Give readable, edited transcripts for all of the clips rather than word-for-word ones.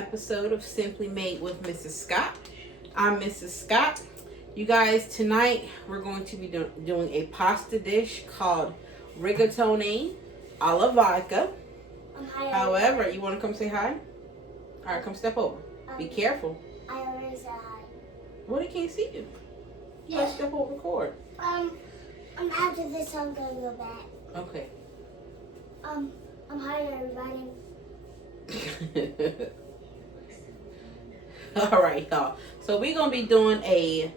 episode of Simply Made with Mrs. Scott. I'm Mrs. Scott. You guys, tonight we're going to be doing a pasta dish called Rigatoni alla vodka. Hi. However, you want to come say hi? All right, come step over. Be careful. I already said hi. Well, they can't see you. Yeah. Let's step over, record. After this, I'm gonna go back. Okay. Hi everybody. All right, y'all. So we're gonna be doing a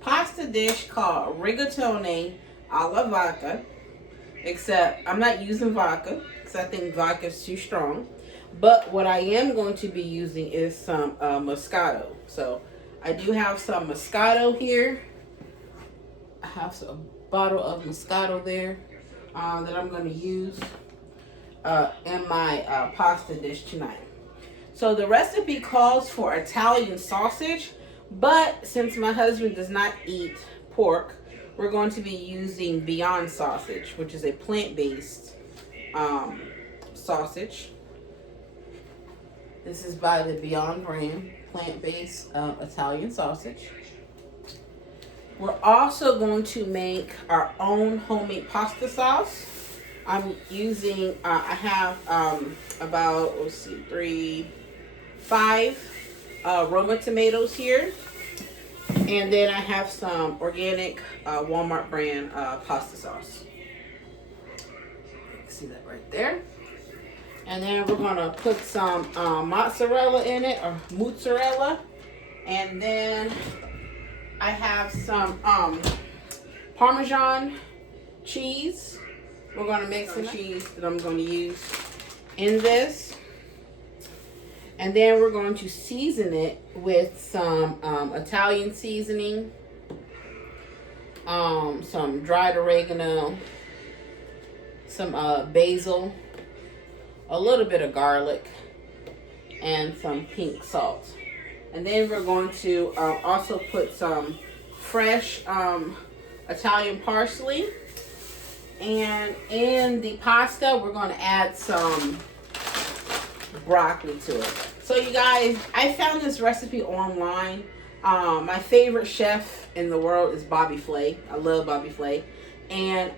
pasta dish called Rigatoni alla vodka. Except I'm not using vodka because I think vodka is too strong. But what I am going to be using is some Moscato. So I do have some Moscato here. I have a bottle of Moscato there that I'm going to use in my pasta dish tonight. So the recipe calls for Italian sausage, but since my husband does not eat pork, we're going to be using Beyond sausage, which is a plant-based sausage. This is by the Beyond brand, plant-based Italian sausage. We're also going to make our own homemade pasta sauce. I'm using, I have about, five Roma tomatoes here. And then I have some organic Walmart brand pasta sauce. You can see that right there. And then we're going to put some mozzarella in it, or mozzarella. And then I have some Parmesan cheese. We're going to make some cheese that I'm going to use in this. And then we're going to season it with some Italian seasoning, some dried oregano, some basil, a little bit of garlic, and some pink salt. And then we're going to also put some fresh Italian parsley. And in the pasta, we're going to add some broccoli to it. So you guys, I found this recipe online. My favorite chef in the world is Bobby Flay. I love Bobby Flay. And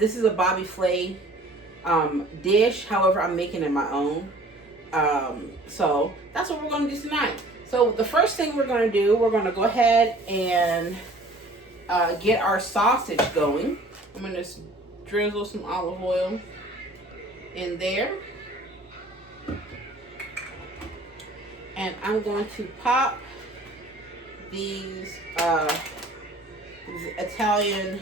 this is a Bobby Flay dish. However, I'm making it my own. So that's what we're going to do tonight. So the first thing we're going to do, we're going to go ahead and get our sausage going. I'm going to drizzle some olive oil in there. And I'm going to pop these Italian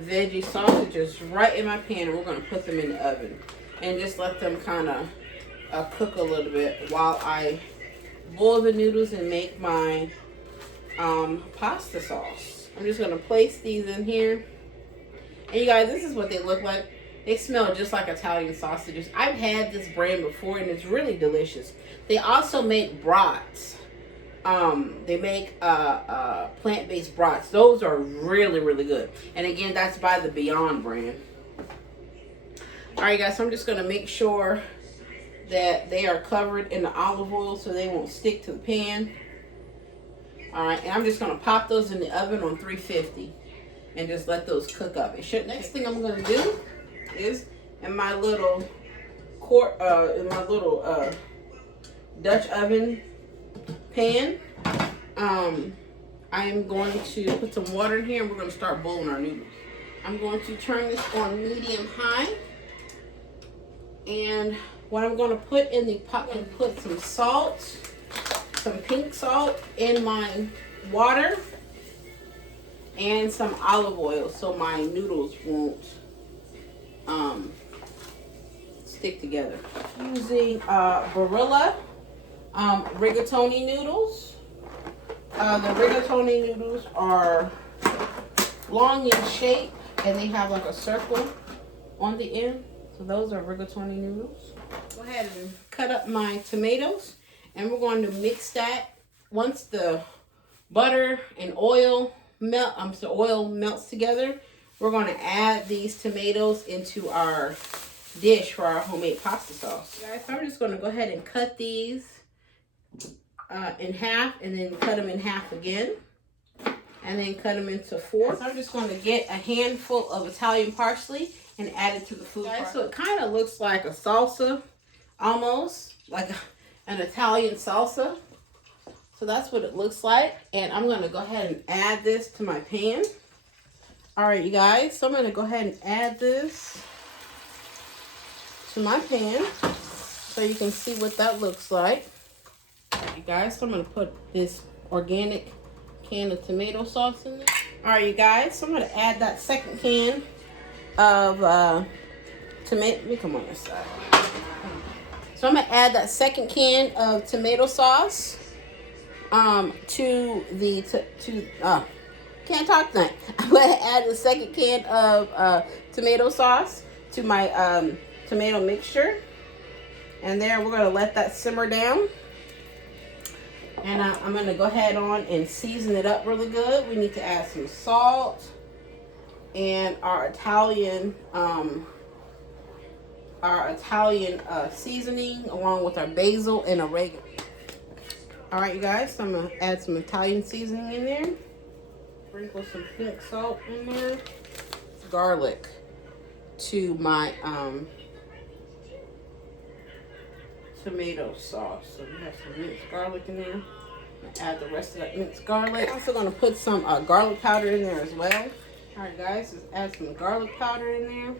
veggie sausages right in my pan, and we're going to put them in the oven and just let them kind of cook a little bit while I boil the noodles and make my pasta sauce. I'm just going to place these in here. And you guys, this is what they look like. They smell just like Italian sausages. I've had this brand before, and it's really delicious. They also make brats. They make plant-based brats. Those are really, really good. And again, that's by the Beyond brand. All right, guys, so I'm just going to make sure that they are covered in the olive oil so they won't stick to the pan. All right, and I'm just going to pop those in the oven on 350 and just let those cook up. Next thing I'm going to do is in my little Dutch oven pan, I'm going to put some water in here, and we're going to start boiling our noodles. I'm going to turn this on medium high, and what I'm going to put in the pot and put some salt, some pink salt in my water, and some olive oil so my noodles won't stick together. Using Barilla rigatoni noodles. The rigatoni noodles are long in shape, and they have like a circle on the end. So those are rigatoni noodles. Go ahead and cut up my tomatoes, and we're going to mix that. Once the butter and oil melts together, we're going to add these tomatoes into our dish for our homemade pasta sauce. Guys, so I'm just going to go ahead and cut these in half, and then cut them in half again, and then cut them into four. So I'm just going to get a handful of Italian parsley and add it to the food. Okay, so it kind of looks like a salsa, almost like an Italian salsa. So that's what it looks like, and I'm going to go ahead and add this to my pan. All right, you guys, so I'm going to go ahead and add this to my pan so you can see what that looks like. All right, you guys, so I'm going to put this organic can of tomato sauce in there. All right, you guys, so I'm going to add that second can of tomato. Let me come on this side. So I'm going to add that second can of tomato sauce to the can't talk tonight. I'm going to add the second can of tomato sauce to my tomato mixture. And there, we're going to let that simmer down. And I'm going to go ahead on and season it up really good. We need to add some salt and our Italian seasoning, along with our basil and oregano. All right, you guys, so I'm going to add some Italian seasoning in there. Sprinkle some pink salt in there. Garlic to my tomato sauce. So we have some minced garlic in there. I'm gonna add the rest of that minced garlic. I'm also gonna put some garlic powder in there as well. All right, guys, let's add some garlic powder in there.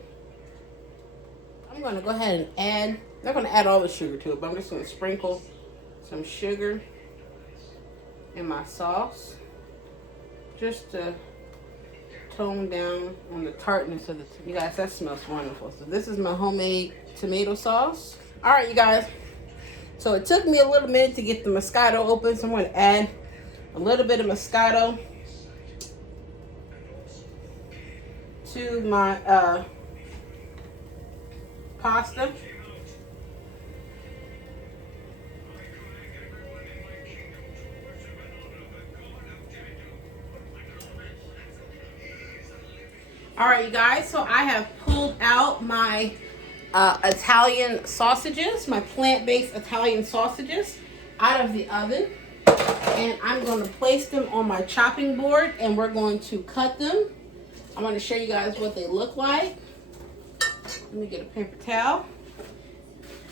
I'm gonna go ahead and add, I'm not gonna add all the sugar to it, but I'm just gonna sprinkle some sugar in my sauce, just to tone down on the tartness of the, you guys, that smells wonderful. So this is my homemade tomato sauce. All right, you guys, so it took me a little minute to get the Moscato open, so I'm going to add a little bit of Moscato to my pasta. All right, you guys, so I have pulled out my Italian sausages, my plant-based Italian sausages, out of the oven. And I'm going to place them on my chopping board, and we're going to cut them. I'm going to show you guys what they look like. Let me get a paper towel.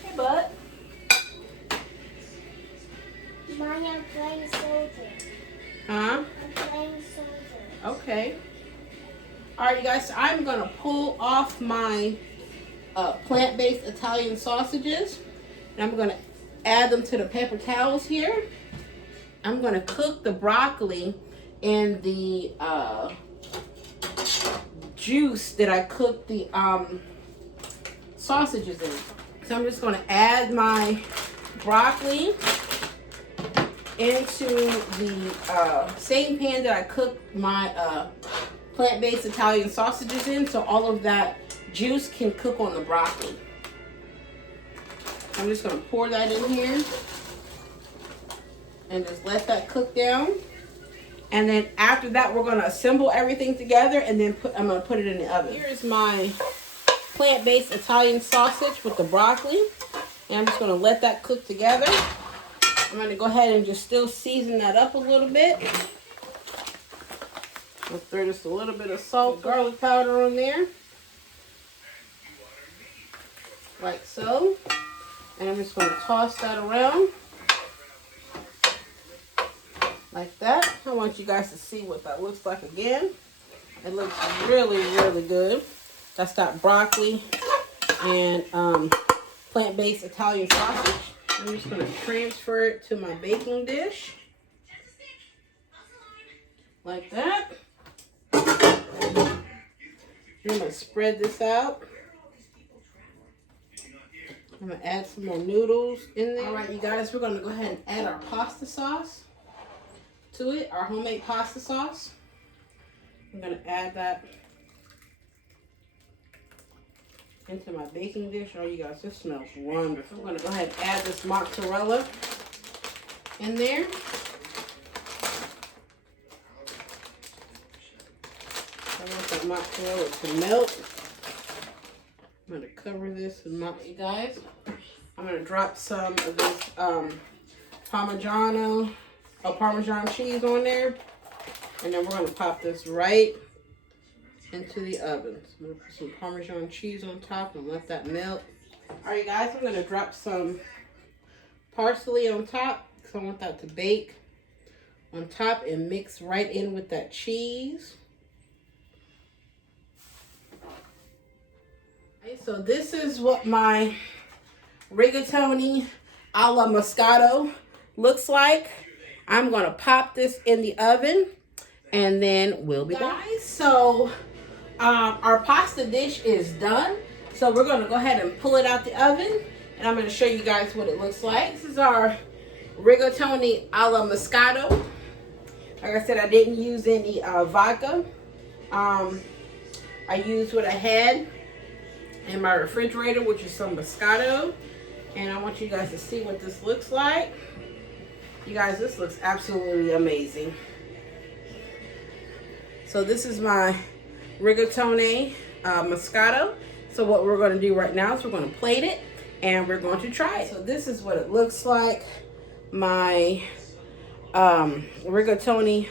Hey, bud. Mommy, I'm playing soldier. Huh? I'm playing soldier. Okay. All right, you guys, so I'm going to pull off my plant-based Italian sausages, and I'm going to add them to the paper towels here. I'm going to cook the broccoli in the juice that I cooked the sausages in. So I'm just going to add my broccoli into the same pan that I cooked my plant-based Italian sausages in, so all of that juice can cook on the broccoli. I'm just going to pour that in here and just let that cook down. And then after that, we're going to assemble everything together, and then I'm going to put it in the oven. Here's my plant-based Italian sausage with the broccoli, and I'm just going to let that cook together. I'm going to go ahead and just still season that up a little bit. I'll throw just a little bit of salt, garlic powder on there, like so. And I'm just going to toss that around like that. I want you guys to see what that looks like again. It looks really, really good. That's that broccoli and plant-based Italian sausage. I'm just going to transfer it to my baking dish like that. I'm going to spread this out. I'm going to add some more noodles in there. All right, you guys, we're going to go ahead and add our pasta sauce to it, our homemade pasta sauce. I'm going to add that into my baking dish. Oh, you guys, this smells wonderful. I'm going to go ahead and add this mozzarella in there. I want that mozzarella to melt. I'm going to cover this with you guys. I'm going to drop some of this Parmesan cheese on there. And then we're going to pop this right into the oven. So I'm going to put some Parmesan cheese on top and let that melt. Alright guys, I'm going to drop some parsley on top because I want that to bake on top and mix right in with that cheese. Okay, so this is what my rigatoni alla Moscato looks like. I'm going to pop this in the oven and then we'll be back. Guys, so our pasta dish is done. So we're going to go ahead and pull it out the oven and I'm going to show you guys what it looks like. This is our rigatoni alla Moscato. Like I said, I didn't use any vodka. I used what I had in my refrigerator, which is some Moscato. And I want you guys to see what this looks like. You guys, this looks absolutely amazing. So this is my rigatoni Moscato. So what we're going to do right now is we're going to plate it and we're going to try it. So this is what it looks like. My rigatoni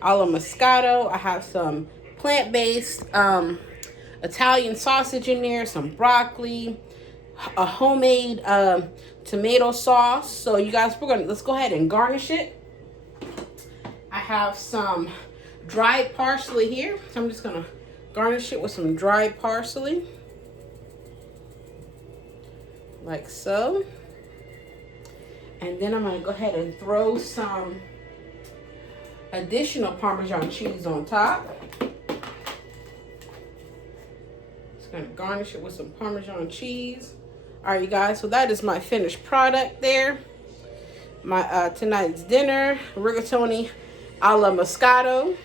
alla Moscato. I have some plant-based Italian sausage in there, some broccoli, a homemade tomato sauce. So you guys, let's go ahead and garnish it. I have some dried parsley here, so I'm just gonna garnish it with some dried parsley like so. And then I'm gonna go ahead and throw some additional Parmesan cheese on top. Just gonna garnish it with some Parmesan cheese. All right, you guys, so that is my finished product there. My tonight's dinner, rigatoni alla Moscato.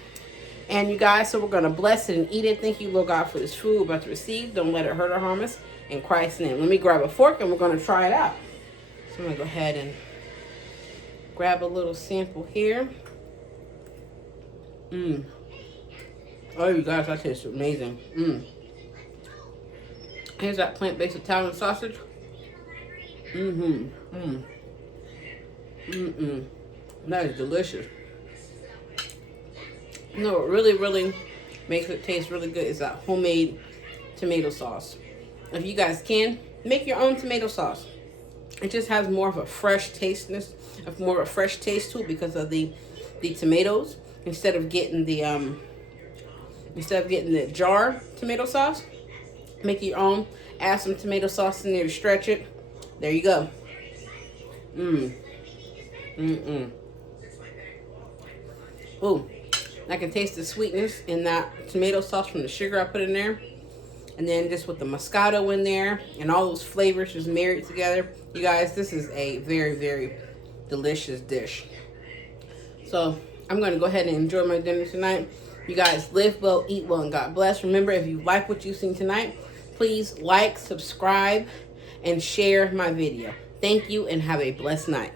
And you guys, so we're going to bless it and eat it. Thank you, Lord God, for this food we're about to receive. Don't let it hurt or harm us. In Christ's name. Let me grab a fork and we're going to try it out. So I'm going to go ahead and grab a little sample here. Oh, you guys, that tastes amazing. Here's that plant-based Italian sausage. That is delicious. You know what really makes it taste really good is that homemade tomato sauce. If you guys can, make your own tomato sauce. It just has more of a fresh taste to it because of the tomatoes. Instead of getting the jar tomato sauce, make your own. Add some tomato sauce in there to stretch it. There you go. Ooh. I can taste the sweetness in that tomato sauce from the sugar I put in there. And then just with the Moscato in there and all those flavors just married together. You guys, this is a very delicious dish. So I'm going to go ahead and enjoy my dinner tonight. You guys live well, eat well, and God bless. Remember, if you like what you've seen tonight, please like, subscribe, and share my video. Thank you and have a blessed night.